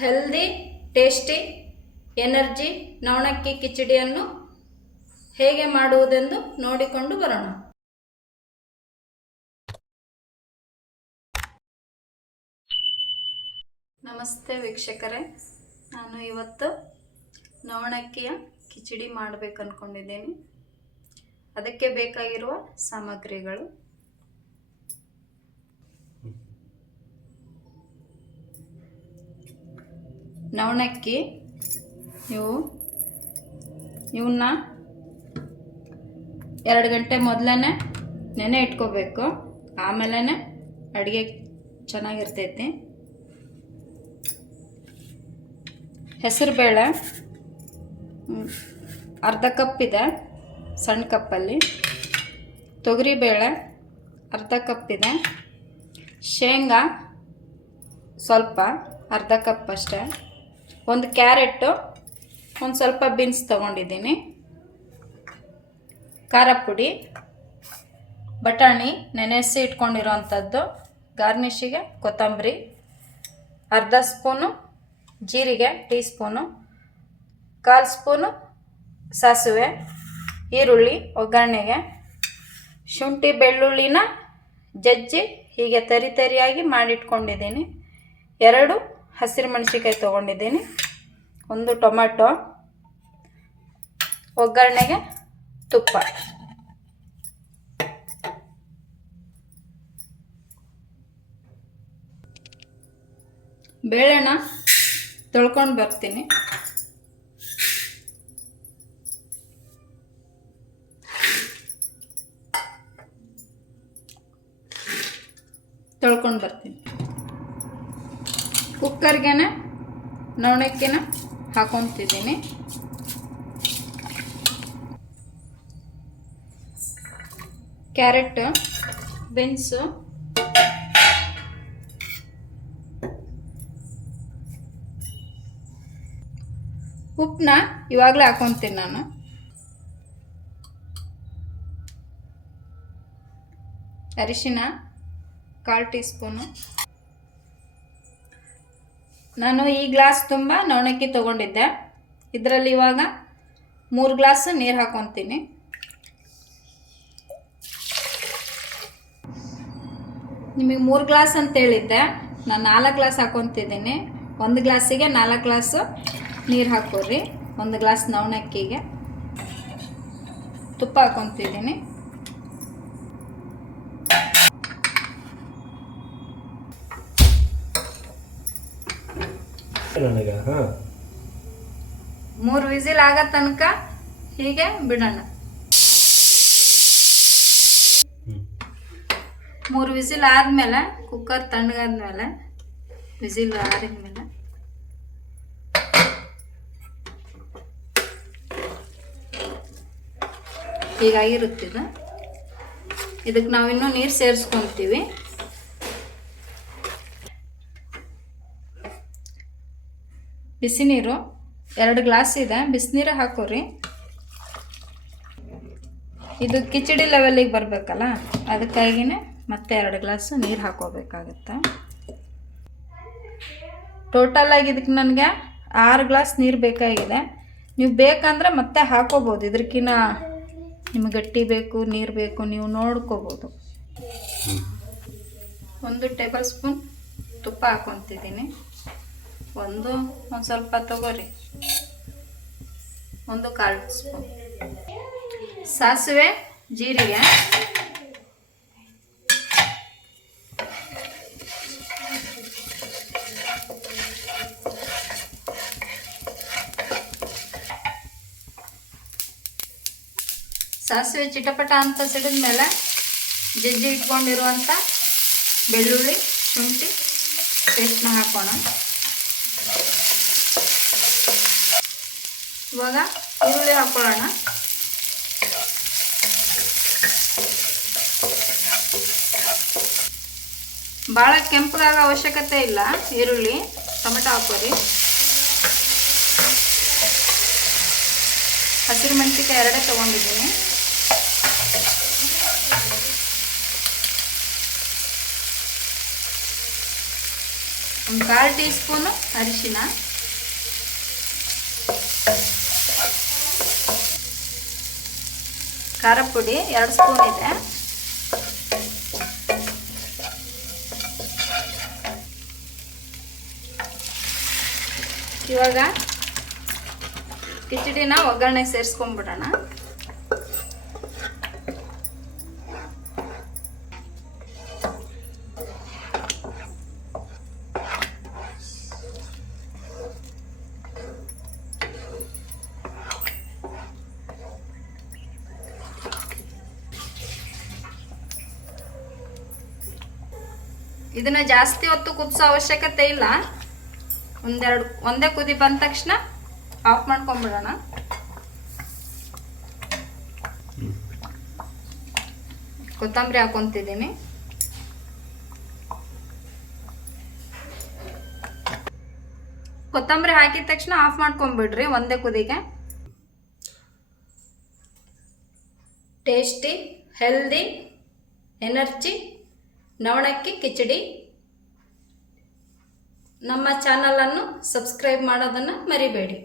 Healthy tasty energy ನವಣಕ್ಕಿ ಕಿಚಡಿಯನ್ನು ಹೇಗೆ ಮಾಡುವುದೆಂದು ನೋಡಿಕೊಂಡು ಬರೋಣ. ನಮಸ್ತೆ ವೀಕ್ಷಕರೇ, ನಾನು ಇವತ್ತು ನವಣಕ್ಕಿಯ ಕಿಚಡಿ ಮಾಡಬೇಕು ಅಂದ್ಕೊಂಡಿದ್ದೀನಿ. ಅದಕ್ಕೆ ಬೇಕಾಗಿರುವ ಸಾಮಗ್ರಿಗಳು: ನವಣಕ್ಕಿ ಇವನ್ನ 2 ಗಂಟೆ ಮೊದಲೇ ನೆನೆ ಇಟ್ಕೋಬೇಕು, ಆಮೇಲೆ ಅಡುಗೆ ಚೆನ್ನಾಗಿರ್ತೈತಿ. ಹೆಸರುಬೇಳೆ ಅರ್ಧ ಕಪ್ ಇದೆ ಸಣ್ಣ ಕಪ್ಪಲ್ಲಿ, ತೊಗರಿಬೇಳೆ ಅರ್ಧ ಕಪ್ ಇದೆ, ಶೇಂಗಾ ಸ್ವಲ್ಪ ಅರ್ಧ ಕಪ್ ಅಷ್ಟೇ, ಒಂದು ಕ್ಯಾರೆಟು, ಒಂದು ಸ್ವಲ್ಪ ಬೀನ್ಸ್ ತೊಗೊಂಡಿದ್ದೀನಿ, ಖಾರ ಪುಡಿ, ಬಟಾಣಿ ನೆನೆಸಿ ಇಟ್ಕೊಂಡಿರೋವಂಥದ್ದು, ಗಾರ್ನಿಷಿಗೆ ಕೊತ್ತಂಬರಿ, ಅರ್ಧ ಸ್ಪೂನು ಜೀರಿಗೆ ಟೀ ಸ್ಪೂನು, 1/4 ಸ್ಪೂನು ಸಾಸಿವೆ, ಈರುಳ್ಳಿ ಒಗ್ಗರಣೆಗೆ, ಶುಂಠಿ ಬೆಳ್ಳುಳ್ಳಿನ ಜಜ್ಜಿ ಹೀಗೆ ತರಿಯಾಗಿ ಮಾಡಿಟ್ಕೊಂಡಿದ್ದೀನಿ, 2 ಹಸಿರು ಮೆಣಸಿನ್ಕಾಯಿ ತೊಗೊಂಡಿದ್ದೀನಿ, 1 ಟೊಮೆಟೊ, ಒಗ್ಗರಣೆಗೆ ತುಪ್ಪ. ಬೇಳೆನ ತೊಳ್ಕೊಂಡು ಬರ್ತೀನಿ. ಕುಕ್ಕರ್ಗೆ ನವಣಕ್ಕಿನ ಹಾಕೊತಿದ್ದೀನಿ. ಕ್ಯಾರೆಟ್, ಬೀನ್ಸು, ಉಪ್ಪನ್ನ ಇವಾಗಲೇ ಹಾಕೊತೀನಿ ನಾನು. ಅರಿಶಿನ 1/4 ಟೀ ಸ್ಪೂನು. ನಾನು ಈ ಗ್ಲಾಸ್ ತುಂಬ ನವಣಕ್ಕಿ ತೊಗೊಂಡಿದ್ದೆ, ಇದರಲ್ಲಿ ಇವಾಗ 3 ಗ್ಲಾಸ್ ನೀರು ಹಾಕೊತೀನಿ. ನಿಮಗೆ 3 ಗ್ಲಾಸ್ ಅಂತ ಹೇಳಿದ್ದೆ, ನಾನು 4 ಗ್ಲಾಸ್ ಹಾಕೊತಿದ್ದೀನಿ. 1 ಗ್ಲಾಸಿಗೆ 4 ಗ್ಲಾಸು ನೀರು ಹಾಕೋರಿ. 1 ಗ್ಲಾಸ್ ನವಣಕ್ಕಿಗೆ ತುಪ್ಪ ಹಾಕೊತಿದ್ದೀನಿ. ನನಗೆ 3 ವಿಸಿಲ್ ಆಗೋ ತನಕ ಹೀಗೆ ಬಿಡೋಣ. 3 ವಿಸಿಲ್ ಆದಮೇಲೆ, ಕುಕ್ಕರ್ ತಣ್ಣಗಾದ್ಮೇಲೆ, ವಿಸಿಲ್ ಆರಿದ್ಮೇಲೆ ಹೀಗಾಗಿರುತ್ತಿದೆ. ಇದಕ್ಕೆ ನಾವಿನ್ನೂ ನೀರು ಸೇರಿಸ್ಕೊತೀವಿ. ಬಿಸಿ ನೀರು 2 ಗ್ಲಾಸ್ ಇದೆ, ಬಿಸಿನೀರು ಹಾಕೋರಿ. ಇದು ಕಿಚಡಿ ಲೆವೆಲಿಗೆ ಬರಬೇಕಲ್ಲ, ಅದಕ್ಕಾಗಿಯೇ ಮತ್ತೆ 2 ಗ್ಲಾಸ್ ನೀರು ಹಾಕೋಬೇಕಾಗುತ್ತೆ. ಟೋಟಲಾಗಿ ಇದಕ್ಕೆ ನನಗೆ 6 ಗ್ಲಾಸ್ ನೀರು ಬೇಕಾಗಿದೆ. ನೀವು ಬೇಕಂದ್ರೆ ಮತ್ತೆ ಹಾಕೋಬೋದು, ಇದಕ್ಕಿಂತ ನಿಮಗೆ ಗಟ್ಟಿ ಬೇಕು, ನೀರು ಬೇಕು, ನೀವು ನೋಡ್ಕೋಬೋದು. 1 ಟೇಬಲ್ ಸ್ಪೂನ್ ತುಪ್ಪ ಹಾಕೊತಿದ್ದೀನಿ. ಒಂದು ಸ್ವಲ್ಪ ತಗೋರಿ. 1 1/4 ಸ್ಪೂನ್ ಸಾಸಿವೆ, ಜೀರಿಗೆ, ಸಾಸಿವೆ ಚಿಟಪಟ ಅಂತ ಸಿಡಿದ ಮೇಲೆ ಜಜ್ಜಿ ಇಟ್ಕೊಂಡಿರುವಂಥ ಬೆಳ್ಳುಳ್ಳಿ, ಶುಂಠಿ ಪೇಸ್ಟ್ನ ಹಾಕೋಣ. ಇವಾಗ ಈರುಳ್ಳಿ ಹಾಕೊಳ್ಳೋಣ. ಭಾಳ ಕೆಂಪಗಾಗೋ ಅವಶ್ಯಕತೆ ಇಲ್ಲ ಈರುಳ್ಳಿ. ಟೊಮೆಟೊ ಹಾಕೋರಿ. ಹಸಿರು ಮೆಣಸಿನ್ಕಾಯಿ 2 ತೊಗೊಂಡಿದ್ದೀನಿ. ಒಂದು 1/4 ಟೀ ಸ್ಪೂನು ಅರಿಶಿನ, ಖಾರ ಪುಡಿ 2 ಸ್ಪೂನ್ ಇದೆ, ಇವಾಗ ಕಿಚಡಿನ ಒಗ್ಗರಣೆ ಸೇರಿಸ್ಕೊಂಡ್ಬಿಡೋಣ. ಇದನ್ನ ಜಾಸ್ತಿ ಹೊತ್ತು ಕುದಿಸೋ ಅವಶ್ಯಕತೆ ಇಲ್ಲ. ಒಂದೇ ಕುದಿ ಬಂದ ತಕ್ಷಣ ಆಫ್ ಮಾಡ್ಕೊಂಡ್ಬಿಡೋಣ. ಕೊತ್ತಂಬರಿ ಹಾಕೊಂತಿದ್ದೀನಿ. ಕೊತ್ತಂಬರಿ ಹಾಕಿದ ತಕ್ಷಣ ಆಫ್ ಮಾಡ್ಕೊಂಡ್ಬಿಡ್ರಿ ಒಂದೇ ಕುದಿಗೆ. ಟೇಸ್ಟಿ, ಹೆಲ್ದಿ, ಎನರ್ಜಿ ನವಣಕ್ಕಿ ಕಿಚಡಿ. ನಮ್ಮ ಚಾನಲನ್ನು ಸಬ್ಸ್ಕ್ರೈಬ್ ಮಾಡೋದನ್ನು ಮರಿಬೇಡಿ.